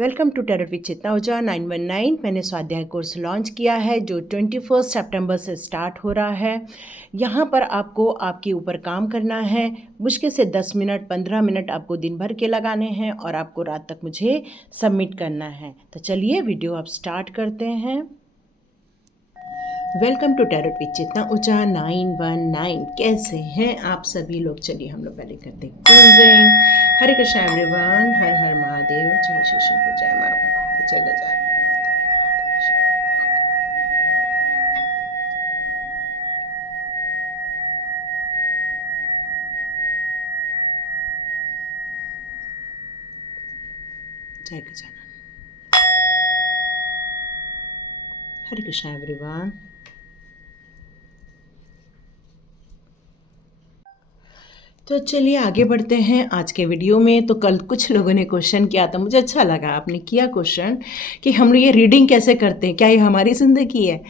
Welcome to tarot with चेतना ओझा 919। मैंने स्वाध्याय course launch किया है जो 21 सितंबर से स्टार्ट हो रहा है। यहाँ पर आपको आपके ऊपर काम करना है। मुश्किल से 10 मिनट 15 मिनट आपको दिन भर के लगाने हैं और आपको रात तक मुझे सबमिट करना है। तो चलिए वीडियो आप स्टार्ट करते हैं। वेलकम टू टैरोट विद चेतना ओझा 919। कैसे हैं आप सभी लोग? चलिए हम लोग पहले करते हैं क्लींजिंग। हरे कृष्णा एवरीवन, हर हर महादेव, जय श्री शंकर, जय माँ भगवती, जय गजानन। जय गजानन। हरे कृष्णा एवरीवन। तो चलिए आगे बढ़ते हैं आज के वीडियो में। तो कल कुछ लोगों ने क्वेश्चन किया था, मुझे अच्छा लगा आपने किया क्वेश्चन कि हम लोग ये रीडिंग कैसे करते हैं, क्या ये हमारी ज़िंदगी है?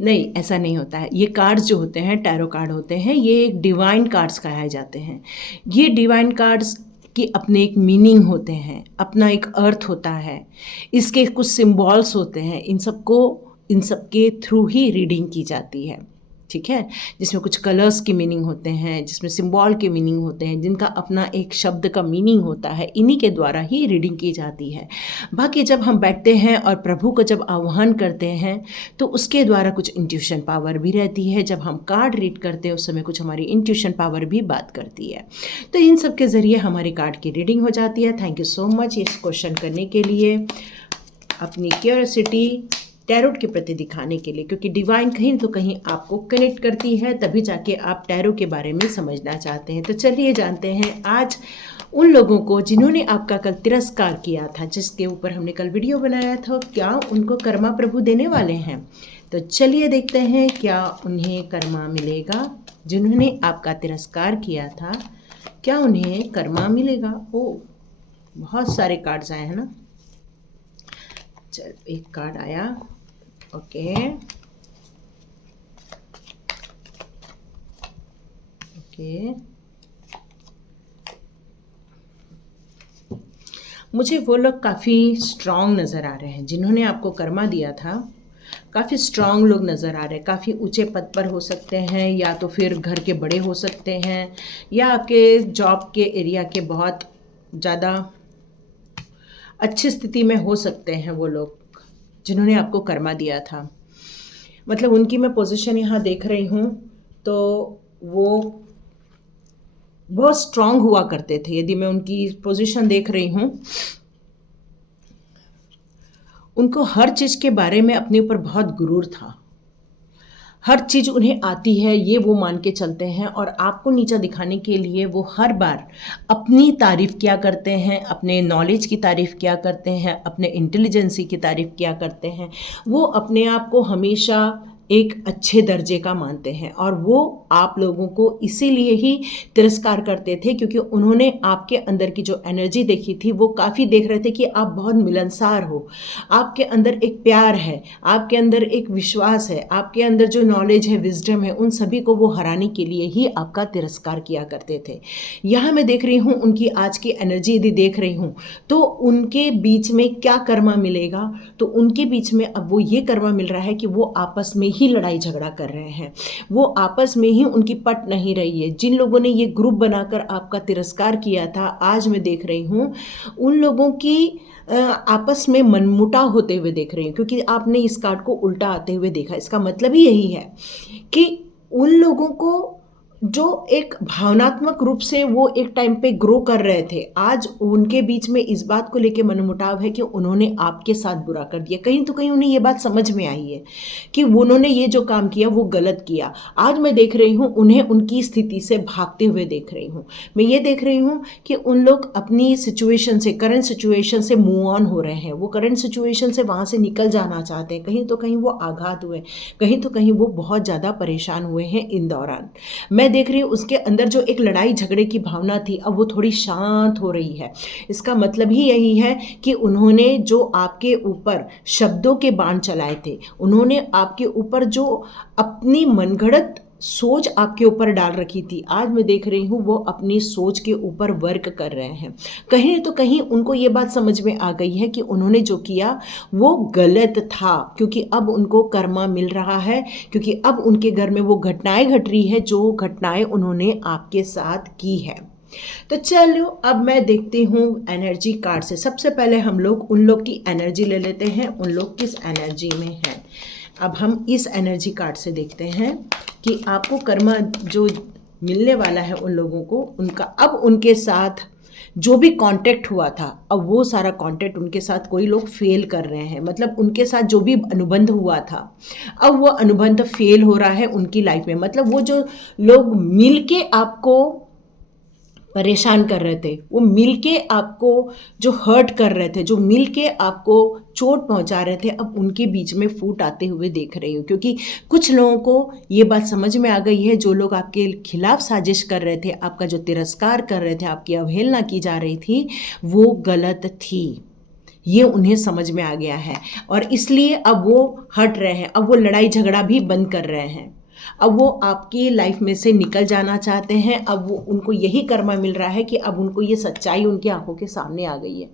नहीं, ऐसा नहीं होता है। ये कार्ड्स जो होते हैं, टैरो कार्ड होते हैं, ये डिवाइन कार्ड्स कहे जाते हैं। ये डिवाइन कार्ड्स कि अपने एक मीनिंग होते हैं, अपना एक अर्थ होता है, इसके कुछ सिम्बॉल्स होते हैं। इन सब के थ्रू ही रीडिंग की जाती है, ठीक है। जिसमें कुछ कलर्स के मीनिंग होते हैं, जिसमें सिंबल के मीनिंग होते हैं, जिनका अपना एक शब्द का मीनिंग होता है। इन्हीं के द्वारा ही रीडिंग की जाती है। बाकी जब हम बैठते हैं और प्रभु को जब आह्वान करते हैं तो उसके द्वारा कुछ इंट्यूशन पावर भी रहती है। जब हम कार्ड रीड करते हैं उस समय कुछ हमारी इंट्यूशन पावर भी बात करती है। तो इन सब के ज़रिए हमारी कार्ड की रीडिंग हो जाती है। थैंक यू सो मच इस क्वेश्चन करने के लिए, अपनी क्यूरियोसिटी टैरोट के प्रति दिखाने के लिए, क्योंकि डिवाइन कहीं तो कहीं आपको कनेक्ट करती है, तभी जाके आप टैरो के बारे में समझना चाहते हैं। तो चलिए जानते हैं आज उन लोगों को जिन्होंने आपका कल तिरस्कार किया था, जिसके ऊपर हमने कल वीडियो बनाया था, क्या उनको कर्मा प्रभु देने वाले हैं। तो चलिए देखते हैं क्या उन्हें कर्मा मिलेगा। जिन्होंने आपका तिरस्कार किया था, क्या उन्हें कर्मा मिलेगा? ओ, बहुत सारे कार्ड्स आए हैं ना। चल, एक कार्ड आया। ओके ओके, मुझे वो लोग काफ़ी स्ट्रॉन्ग नज़र आ रहे हैं जिन्होंने आपको कर्मा दिया था। काफ़ी स्ट्रॉन्ग लोग नज़र आ रहे हैं, काफ़ी ऊंचे पद पर हो सकते हैं, या तो फिर घर के बड़े हो सकते हैं, या आपके जॉब के एरिया के बहुत ज़्यादा अच्छी स्थिति में हो सकते हैं वो लोग जिन्होंने आपको कर्मा दिया था। मतलब उनकी मैं पोजीशन यहाँ देख रही हूँ तो वो बहुत स्ट्रांग हुआ करते थे। यदि मैं उनकी पोजीशन देख रही हूँ, उनको हर चीज़ के बारे में अपने ऊपर बहुत गुरूर था। हर चीज़ उन्हें आती है ये वो मान के चलते हैं, और आपको नीचा दिखाने के लिए वो हर बार अपनी तारीफ़ किया करते हैं, अपने नॉलेज की तारीफ़ किया करते हैं, अपने इंटेलिजेंसी की तारीफ़ किया करते हैं। वो अपने आप को हमेशा एक अच्छे दर्जे का मानते हैं, और वो आप लोगों को इसीलिए ही तिरस्कार करते थे क्योंकि उन्होंने आपके अंदर की जो एनर्जी देखी थी, वो काफ़ी देख रहे थे कि आप बहुत मिलनसार हो, आपके अंदर एक प्यार है, आपके अंदर एक विश्वास है, आपके अंदर जो नॉलेज है, विजडम है, उन सभी को वो हराने के लिए ही आपका तिरस्कार किया करते थे। यहाँ मैं देख रही हूँ उनकी आज की एनर्जी यदि देख रही हूँ तो उनके बीच में क्या कर्मा मिलेगा। तो उनके बीच में अब वो ये कर्मा मिल रहा है कि वो आपस में ही लड़ाई झगड़ा कर रहे हैं, वो आपस में ही उनकी पट नहीं रही है। जिन लोगों ने ये ग्रुप बनाकर आपका तिरस्कार किया था, आज मैं देख रही हूँ उन लोगों की आपस में मनमुटाव होते हुए देख रही हूँ, क्योंकि आपने इस कार्ड को उल्टा आते हुए देखा। इसका मतलब ही यही है कि उन लोगों को जो एक भावनात्मक रूप से वो एक टाइम पे ग्रो कर रहे थे, आज उनके बीच में इस बात को लेके मनमुटाव है कि उन्होंने आपके साथ बुरा कर दिया। कहीं तो कहीं उन्हें ये बात समझ में आई है कि उन्होंने ये जो काम किया वो गलत किया। आज मैं देख रही हूँ उन्हें उनकी स्थिति से भागते हुए देख रही हूँ। मैं ये देख रही हूँ कि उन लोग अपनी सिचुएशन से, करंट सिचुएशन से मूव ऑन हो रहे हैं। वो करंट सिचुएशन से वहाँ से निकल जाना चाहते हैं। कहीं तो कहीं वो आघात हुए, कहीं तो कहीं वो बहुत ज़्यादा परेशान हुए हैं इन दौरान। मैं देख रही हूँ उसके अंदर जो एक लड़ाई झगड़े की भावना थी, अब वो थोड़ी शांत हो रही है। इसका मतलब ही यही है कि उन्होंने जो आपके ऊपर शब्दों के बाण चलाए थे, उन्होंने आपके ऊपर जो अपनी मनगढ़ंत सोच आपके ऊपर डाल रखी थी, आज मैं देख रही हूँ वो अपनी सोच के ऊपर वर्क कर रहे हैं। कहीं तो कहीं उनको ये बात समझ में आ गई है कि उन्होंने जो किया वो गलत था, क्योंकि अब उनको कर्मा मिल रहा है, क्योंकि अब उनके घर में वो घटनाएं घट रही है जो घटनाएं उन्होंने आपके साथ की है। तो चलो अब मैं देखती हूँ एनर्जी कार्ड से। सबसे पहले हम लोग उन लोग की एनर्जी ले लेते हैं, उन लोग किस एनर्जी में हैं। अब हम इस एनर्जी कार्ड से देखते हैं कि आपको कर्मा जो मिलने वाला है उन लोगों को, उनका अब उनके साथ जो भी कांटेक्ट हुआ था, अब वो सारा कांटेक्ट उनके साथ कोई लोग फेल कर रहे हैं। मतलब उनके साथ जो भी अनुबंध हुआ था, अब वो अनुबंध फेल हो रहा है उनकी लाइफ में। मतलब वो जो लोग मिल के आपको परेशान कर रहे थे, वो मिलके आपको जो हर्ट कर रहे थे, जो मिलके आपको चोट पहुंचा रहे थे, अब उनके बीच में फूट आते हुए देख रही हूँ। क्योंकि कुछ लोगों को ये बात समझ में आ गई है, जो लोग आपके खिलाफ साजिश कर रहे थे, आपका जो तिरस्कार कर रहे थे, आपकी अवहेलना की जा रही थी, वो गलत थी। ये उन्हें समझ में आ गया है और इसलिए अब वो हट रहे हैं, अब वो लड़ाई झगड़ा भी बंद कर रहे हैं। अब वो आपकी लाइफ में से निकल जाना चाहते हैं। अब वो उनको यही कर्मा मिल रहा है कि अब उनको ये सच्चाई उनकी आंखों के सामने आ गई है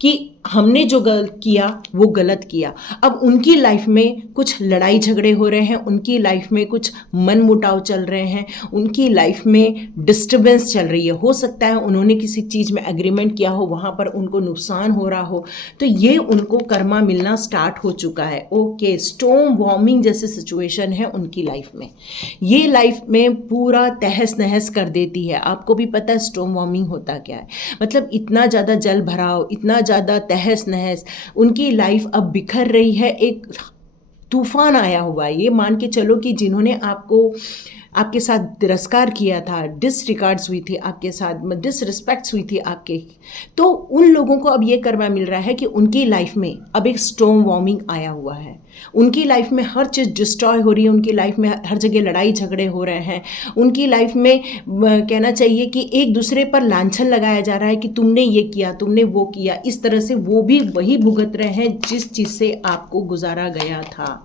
कि हमने जो गलत किया वो गलत किया। अब उनकी लाइफ में कुछ लड़ाई झगड़े हो रहे हैं, उनकी लाइफ में कुछ मन मुटाव चल रहे हैं, उनकी लाइफ में डिस्टर्बेंस चल रही है। हो सकता है उन्होंने किसी चीज़ में एग्रीमेंट किया हो, वहाँ पर उनको नुकसान हो रहा हो, तो ये उनको कर्मा मिलना स्टार्ट हो चुका है। ओके, स्टॉर्म वार्मिंग जैसे सिचुएशन है उनकी लाइफ में। ये लाइफ में पूरा तहस नहस कर देती है। आपको भी पता है स्टॉर्म वार्मिंग होता क्या है। मतलब इतना ज़्यादा जल भराव, इतना ज़्यादा तहस नहस, उनकी लाइफ अब बिखर रही है। एक तूफान आया हुआ है। ये मान के चलो कि जिन्होंने आपके साथ तिरस्कार किया था, डिसरिगार्ड्स हुई थी आपके साथ, डिसरिस्पेक्ट्स हुई थी आपके, तो उन लोगों को अब ये कर्मा मिल रहा है कि उनकी लाइफ में अब एक स्टॉर्म वार्मिंग आया हुआ है। उनकी लाइफ में हर चीज़ डिस्ट्रॉय हो रही है, उनकी लाइफ में हर जगह लड़ाई झगड़े हो रहे हैं, उनकी लाइफ में कहना चाहिए कि एक दूसरे पर लांछन लगाया जा रहा है कि तुमने ये किया, तुमने वो किया। इस तरह से वो भी वही भुगत रहे हैं जिस चीज़ से आपको गुजारा गया था।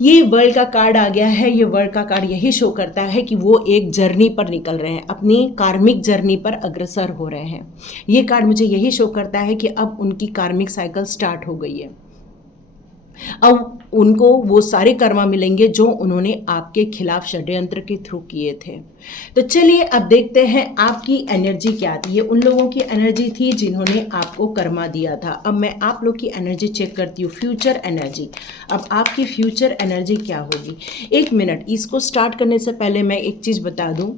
ये वर्ल्ड का कार्ड आ गया है। ये वर्ल्ड का कार्ड यही शो करता है कि वो एक जर्नी पर निकल रहे हैं, अपनी कार्मिक जर्नी पर अग्रसर हो रहे हैं। ये कार्ड मुझे यही शो करता है कि अब उनकी कार्मिक साइकिल स्टार्ट हो गई है। अब उनको वो सारे कर्मा मिलेंगे जो उन्होंने आपके खिलाफ षड्यंत्र के थ्रू किए थे। तो चलिए अब देखते हैं आपकी एनर्जी क्या थी। ये उन लोगों की एनर्जी थी जिन्होंने आपको कर्मा दिया था। अब मैं आप लोग की एनर्जी चेक करती हूँ, फ्यूचर एनर्जी। अब आपकी फ्यूचर एनर्जी क्या होगी। एक मिनट, इसको स्टार्ट करने से पहले मैं एक चीज़ बता दूँ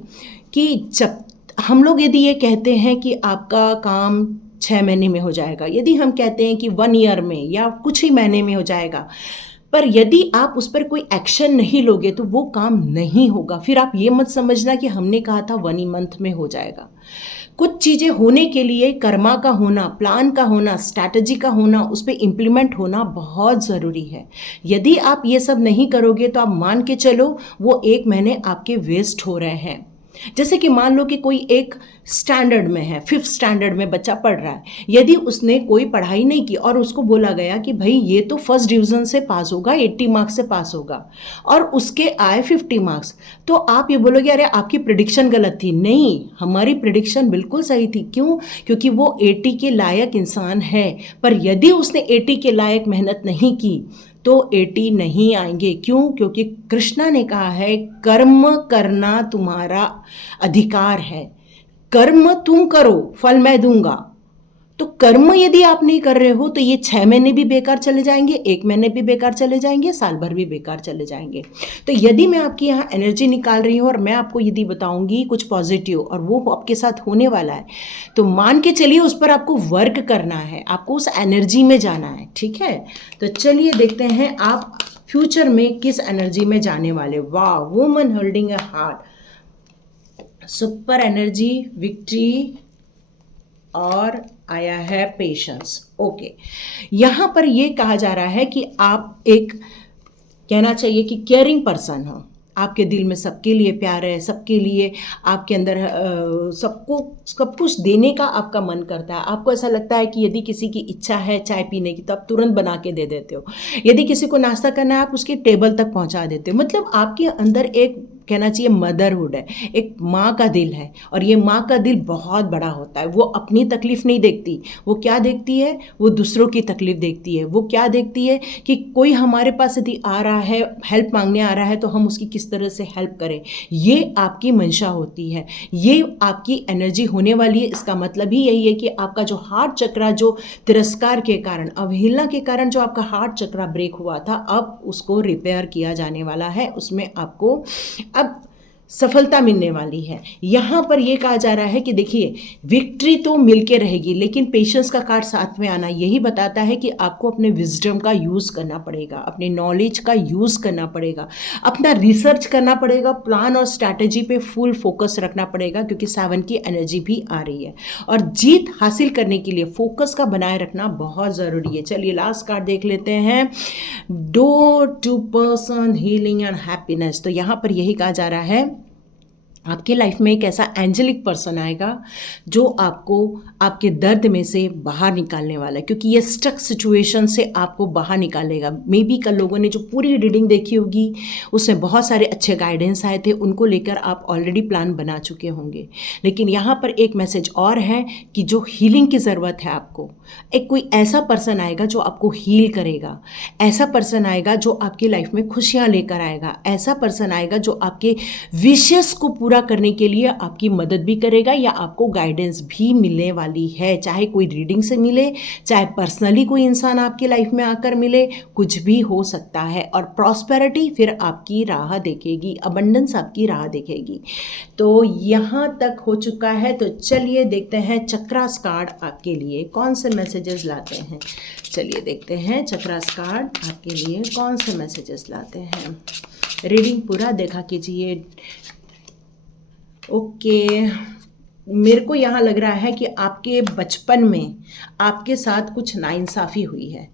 कि जब हम लोग यदि ये कहते हैं कि आपका काम 6 महीने में हो जाएगा, यदि हम कहते हैं कि 1 ईयर में या कुछ ही महीने में हो जाएगा, पर यदि आप उस पर कोई एक्शन नहीं लोगे तो वो काम नहीं होगा। फिर आप ये मत समझना कि हमने कहा था 1 ही मंथ में हो जाएगा। कुछ चीज़ें होने के लिए कर्मा का होना, प्लान का होना, स्ट्रैटेजी का होना, उस पर इम्प्लीमेंट होना बहुत ज़रूरी है। यदि आप ये सब नहीं करोगे तो आप मान के चलो वो 1 महीने आपके वेस्ट हो रहे हैं। जैसे कि मान लो कि कोई एक स्टैंडर्ड में है, 5th स्टैंडर्ड में बच्चा पढ़ रहा है, यदि उसने कोई पढ़ाई नहीं की और उसको बोला गया कि भाई ये तो फर्स्ट डिवीज़न से पास होगा, 80 मार्क्स से पास होगा, और उसके आए 50 मार्क्स, तो आप ये बोलोगे अरे आपकी प्रिडिक्शन गलत थी। नहीं, हमारी प्रिडिक्शन बिल्कुल सही थी। क्यों? क्योंकि वो 80 के लायक इंसान है, पर यदि उसने 80 के लायक मेहनत नहीं की तो 80 नहीं आएंगे। क्यों? क्योंकि कृष्णा ने कहा है कर्म करना तुम्हारा अधिकार है, कर्म तुम करो, फल मैं दूंगा। तो कर्म यदि आप नहीं कर रहे हो तो ये 6 महीने भी बेकार चले जाएंगे, 1 महीने भी बेकार चले जाएंगे, साल भर भी बेकार चले जाएंगे। तो यदि मैं आपकी यहाँ एनर्जी निकाल रही हूँ और मैं आपको यदि बताऊंगी कुछ पॉजिटिव और वो आपके साथ होने वाला है, तो मान के चलिए उस पर आपको वर्क करना है, आपको उस एनर्जी में जाना है। ठीक है, तो चलिए देखते हैं आप फ्यूचर में किस एनर्जी में जाने वाले। वाह, woman holding a heart, super energy, victory, और आया है पेशेंस। ओके, यहाँ पर ये कहा जा रहा है कि आप एक, कहना चाहिए कि केयरिंग पर्सन हो। आपके दिल में सबके लिए प्यार है, सबके लिए आपके अंदर सबको सब कुछ देने का आपका मन करता है। आपको ऐसा लगता है कि यदि किसी की इच्छा है चाय पीने की तो आप तुरंत बना के दे देते हो, यदि किसी को नाश्ता करना है आप उसके टेबल तक पहुंचा देते हो। मतलब आपके अंदर एक कहना चाहिए मदरहुड है, एक माँ का दिल है, और ये माँ का दिल बहुत बड़ा होता है। वो अपनी तकलीफ़ नहीं देखती, वो क्या देखती है, वो दूसरों की तकलीफ़ देखती है। वो क्या देखती है कि कोई हमारे पास यदि आ रहा है, हेल्प मांगने आ रहा है, तो हम उसकी किस तरह से हेल्प करें। ये आपकी मंशा होती है, ये आपकी एनर्जी होने वाली है। इसका मतलब ही यही है कि आपका जो हार्ट चक्रा, जो तिरस्कार के कारण, अवहेलना के कारण जो आपका हार्ट चक्रा ब्रेक हुआ था, अब उसको रिपेयर किया जाने वाला है। उसमें आपको अब सफलता मिलने वाली है। यहाँ पर ये कहा जा रहा है कि देखिए, विक्ट्री तो मिलके रहेगी, लेकिन पेशेंस का कार्ड साथ में आना यही बताता है कि आपको अपने विजडम का यूज़ करना पड़ेगा, अपने नॉलेज का यूज़ करना पड़ेगा, अपना रिसर्च करना पड़ेगा, प्लान और स्ट्रैटेजी पे फुल फोकस रखना पड़ेगा, क्योंकि 7 की एनर्जी भी आ रही है। और जीत हासिल करने के लिए फोकस का बनाए रखना बहुत ज़रूरी है। चलिए लास्ट कार्ड देख लेते हैं, door to person healing and happiness. तो यहाँ पर यही कहा जा रहा है, आपके लाइफ में एक ऐसा एंजेलिक पर्सन आएगा जो आपको आपके दर्द में से बाहर निकालने वाला है, क्योंकि ये स्टक सिचुएशन से आपको बाहर निकालेगा। मे बी कल लोगों ने जो पूरी रीडिंग देखी होगी उसमें बहुत सारे अच्छे गाइडेंस आए थे, उनको लेकर आप ऑलरेडी प्लान बना चुके होंगे। लेकिन यहाँ पर एक मैसेज और है कि जो हीलिंग की ज़रूरत है आपको, एक कोई ऐसा पर्सन आएगा जो आपको हील करेगा, ऐसा पर्सन आएगा जो आपकी लाइफ में खुशियाँ लेकर आएगा, ऐसा पर्सन आएगा जो आपके विशेष को पूरा करने के लिए आपकी मदद भी करेगा, या आपको गाइडेंस भी मिलने वाली है। चाहे कोई रीडिंग से मिले, चाहे पर्सनली कोई इंसान आपकी लाइफ में आकर मिले, कुछ भी हो सकता है। और प्रॉस्पेरिटी फिर आपकी राह देखेगी, अबंडेंस आपकी राह देखेगी। तो यहाँ तक हो चुका है। तो चलिए देखते हैं चक्रास कार्ड आपके लिए कौन से मैसेजेस लाते हैं। चलिए देखते हैं चक्रास कार्ड आपके लिए कौन से मैसेजेस लाते हैं। रीडिंग पूरा देखा कीजिए। ओके, मेरे को यहाँ लग रहा है कि आपके बचपन में आपके साथ कुछ नाइंसाफ़ी हुई है।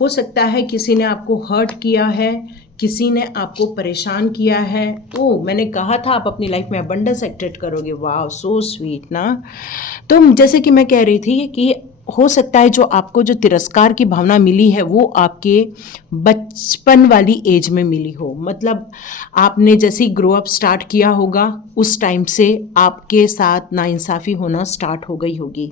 हो सकता है किसी ने आपको हर्ट किया है, किसी ने आपको परेशान किया है। मैंने कहा था आप अपनी लाइफ में अबंडेंस अट्रैक्ट करोगे। वाह, सो स्वीट ना। तो जैसे कि मैं कह रही थी कि हो सकता है जो आपको जो तिरस्कार की भावना मिली है वो आपके बचपन वाली एज में मिली हो। मतलब आपने जैसे ही ग्रो अप स्टार्ट किया होगा, उस टाइम से आपके साथ नाइंसाफ़ी होना स्टार्ट हो गई होगी।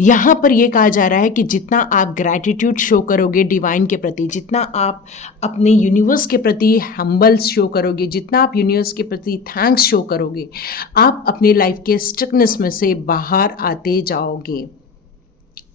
यहाँ पर यह कहा जा रहा है कि जितना आप ग्रैटिट्यूड शो करोगे डिवाइन के प्रति, जितना आप अपने यूनिवर्स के प्रति हम्बल शो करोगे, जितना आप यूनिवर्स के प्रति थैंक्स शो करोगे, आप अपनी लाइफ के स्टकनेस में से बाहर आते जाओगे।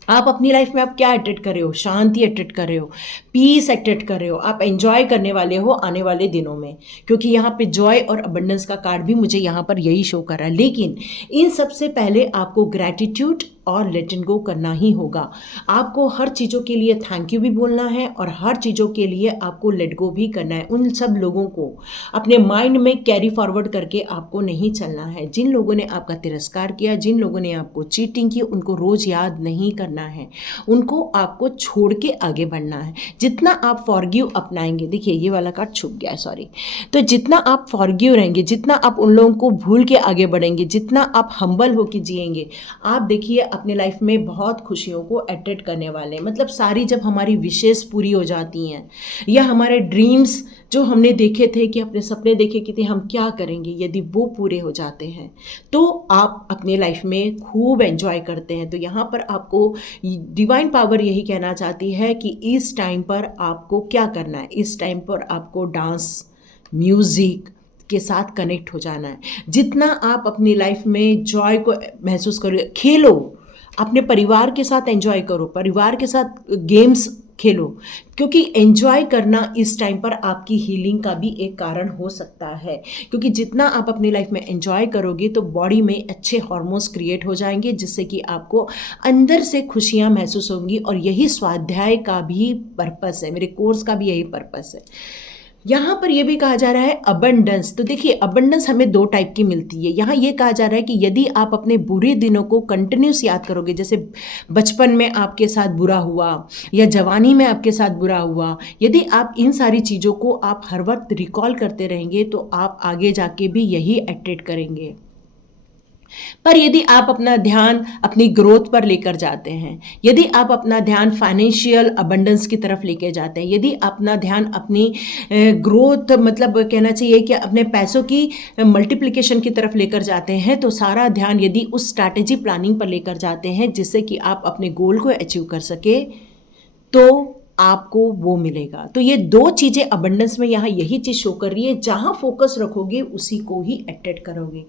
आप अपनी लाइफ में आप क्या अट्रैक्ट कर रहे हो? शांति अट्रैक्ट कर रहे हो, पीस अट्रैक्ट कर रहे हो, आप एंजॉय करने वाले हो आने वाले दिनों में, क्योंकि यहाँ पे जॉय और अबंडेंस का कार्ड भी मुझे यहाँ पर यही शो कर रहा है। लेकिन इन सबसे पहले आपको ग्रैटिट्यूड और लेट इट गो करना ही होगा। आपको हर चीज़ों के लिए थैंक यू भी बोलना है, और हर चीज़ों के लिए आपको लेट गो भी करना है। उन सब लोगों को अपने माइंड में कैरी फॉरवर्ड करके आपको नहीं चलना है। जिन लोगों ने आपका तिरस्कार किया, जिन लोगों ने आपको चीटिंग की, उनको रोज़ याद नहीं करना है, उनको आपको छोड़ के आगे बढ़ना है। जितना आप फॉरगिव अपनाएंगे, देखिए ये वाला कार्ड छुप गया है, सॉरी। तो जितना आप फॉरगिव रहेंगे, जितना आप उन लोगों को भूल के आगे बढ़ेंगे, जितना आप हम्बल होके जिएंगे, आप देखिए अपने लाइफ में बहुत खुशियों को अट्रैक्ट करने वाले हैं। मतलब सारी जब हमारी विशेष पूरी हो जाती हैं, या हमारे ड्रीम्स जो हमने देखे थे, कि अपने सपने देखे कि थे हम क्या करेंगे, यदि वो पूरे हो जाते हैं तो आप अपने लाइफ में खूब एंजॉय करते हैं। तो यहाँ पर आपको डिवाइन पावर यही कहना चाहती है कि इस टाइम पर आपको क्या करना है। इस टाइम पर आपको डांस, म्यूज़िक के साथ कनेक्ट हो जाना है। जितना आप अपनी लाइफ में जॉय को महसूस करो, खेलो, अपने परिवार के साथ एंजॉय करो, परिवार के साथ गेम्स खेलो, क्योंकि एंजॉय करना इस टाइम पर आपकी हीलिंग का भी एक कारण हो सकता है। क्योंकि जितना आप अपनी लाइफ में एंजॉय करोगे तो बॉडी में अच्छे हार्मोन्स क्रिएट हो जाएंगे, जिससे कि आपको अंदर से खुशियाँ महसूस होंगी। और यही स्वाध्याय का भी पर्पस है, मेरे कोर्स का भी यही पर्पस है। यहाँ पर यह भी कहा जा रहा है अबंडेंस। तो देखिए अबंडेंस हमें 2 टाइप की मिलती है। यहाँ ये कहा जा रहा है कि यदि आप अपने बुरे दिनों को कंटिन्यूस याद करोगे, जैसे बचपन में आपके साथ बुरा हुआ या जवानी में आपके साथ बुरा हुआ, यदि आप इन सारी चीज़ों को आप हर वक्त रिकॉल करते रहेंगे तो आप आगे जाके भी यही अट्रैक्ट करेंगे। पर यदि आप अपना ध्यान अपनी ग्रोथ पर लेकर जाते हैं, यदि आप अपना ध्यान फाइनेंशियल अबंडेंस की तरफ लेकर जाते हैं, यदि अपना ध्यान अपनी ग्रोथ मतलब कहना चाहिए कि अपने पैसों की मल्टीप्लिकेशन की तरफ लेकर जाते हैं, तो सारा ध्यान यदि उस स्ट्रैटेजी प्लानिंग पर लेकर जाते हैं जिससे कि आप अपने गोल को अचीव कर सके, तो आपको वो मिलेगा। तो ये दो चीज़ें अबंडेंस में यहाँ यही चीज़ शो कर रही है, जहाँ फोकस रखोगे उसी को ही अट्रैक्ट करोगे।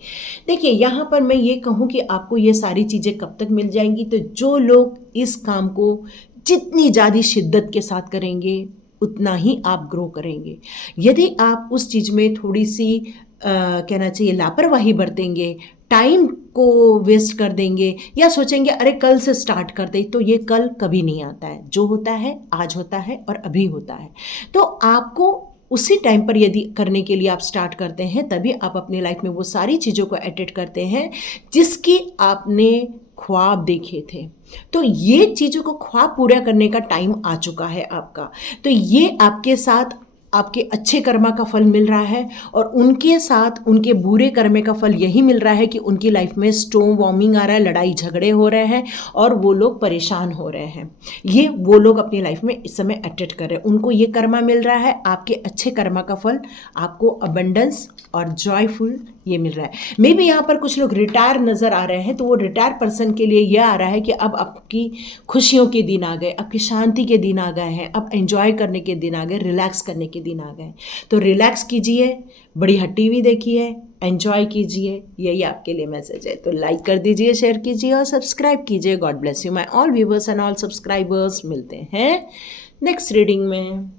देखिए यहाँ पर मैं ये कहूँ कि आपको ये सारी चीज़ें कब तक मिल जाएंगी, तो जो लोग इस काम को जितनी ज़्यादा शिद्दत के साथ करेंगे उतना ही आप ग्रो करेंगे। यदि आप उस चीज़ में थोड़ी सी कहना चाहिए लापरवाही बरतेंगे, टाइम को वेस्ट कर देंगे या सोचेंगे अरे कल से स्टार्ट कर दे, तो ये कल कभी नहीं आता है। जो होता है आज होता है और अभी होता है। तो आपको उसी टाइम पर यदि करने के लिए आप स्टार्ट करते हैं, तभी आप अपनी लाइफ में वो सारी चीज़ों को अटेंड करते हैं जिसकी आपने ख्वाब देखे थे। तो ये चीज़ों को ख्वाब पूरा करने का टाइम आ चुका है आपका। तो ये आपके साथ आपके अच्छे कर्मा का फल मिल रहा है और उनके साथ उनके बुरे कर्मे का फल यही मिल रहा है कि उनकी लाइफ में स्टॉर्म वार्मिंग आ रहा है, लड़ाई झगड़े हो रहे हैं और वो लोग परेशान हो रहे हैं। ये वो लोग अपनी लाइफ में इस समय अटेंड कर रहे हैं, उनको ये कर्मा मिल रहा है। आपके अच्छे कर्मा का फल आपको अबंडेंस और जॉयफुल ये मिल रहा है। मे बी यहाँ पर कुछ लोग रिटायर नज़र आ रहे हैं, तो वो रिटायर पर्सन के लिए ये आ रहा है कि अब आपकी खुशियों के दिन आ गए, आपकी शांति के दिन आ गए हैं, अब एंजॉय करने के दिन आ गए, रिलैक्स करने के दिन आ गए। तो रिलैक्स कीजिए, बड़ी हट्टी हुई देखिए, एंजॉय कीजिए, यही आपके लिए मैसेज है। तो लाइक कर दीजिए, शेयर कीजिए और सब्सक्राइब कीजिए। God bless you my all viewers and all subscribers. मिलते हैं नेक्स्ट रीडिंग में।